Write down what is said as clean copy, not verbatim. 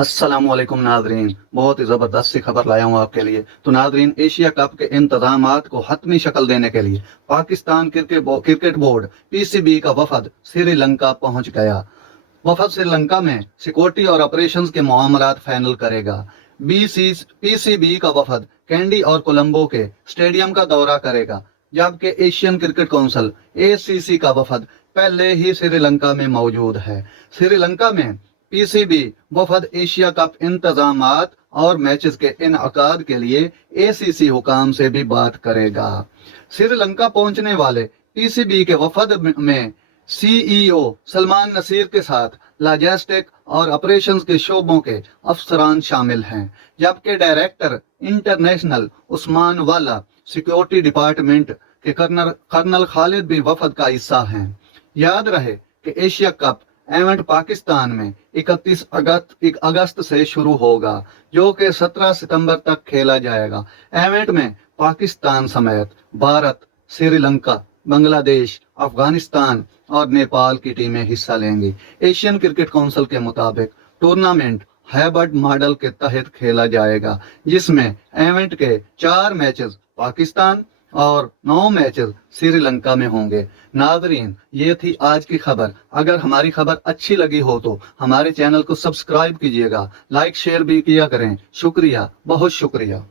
अस्सलामुअलैकुम नाजरीन, बहुत ही ज़बरदस्त सी खबर लाया हूँ आपके लिए। तो नाजरीन, एशिया कप के इंतजामात को हतमी शक्ल देने के लिए पाकिस्तान क्रिकेट बोर्ड पीसीबी का वफद श्रीलंका पहुंच गया। वफद श्रीलंका में सिक्योरिटी और ऑपरेशंस के मामलात फाइनल करेगा। पीसीबी का वफद कैंडी और कोलंबो के स्टेडियम का दौरा करेगा, जबकि एशियन क्रिकेट काउंसिल एसीसी का वफद पहले ही श्रीलंका में मौजूद है। श्रीलंका में पीसीबी वफद एशिया कप इंतजामात और मैचेस के इनअकाद के लिए एसीसी हुकाम से भी बात करेगा। श्रीलंका पहुंचने वाले पीसीबी के वफद में सीईओ सलमान नसीर के साथ लॉजिस्टिक और ऑपरेशंस के शोबों के अफसरान शामिल हैं, जबकि डायरेक्टर इंटरनेशनल उस्मान वाला सिक्योरिटी डिपार्टमेंट के कर्नल खालिद भी वफद का हिस्सा हैं। याद रहे कि एशिया कप इवेंट पाकिस्तान में 31 अगस्त से शुरू होगा, जो कि 17 सितंबर तक खेला जाएगा। इवेंट में पाकिस्तान समेत भारत, श्रीलंका, बांग्लादेश, अफगानिस्तान और नेपाल की टीमें हिस्सा लेंगी। एशियन क्रिकेट काउंसिल के मुताबिक टूर्नामेंट हाइब्रिड मॉडल के तहत खेला जाएगा, जिसमें इवेंट के 4 मैचेस पाकिस्तान और 9 मैचेस श्रीलंका में होंगे। नाजरीन, ये थी आज की खबर। अगर हमारी खबर अच्छी लगी हो तो हमारे चैनल को सब्सक्राइब कीजिएगा, लाइक शेयर भी किया करें। शुक्रिया, बहुत शुक्रिया।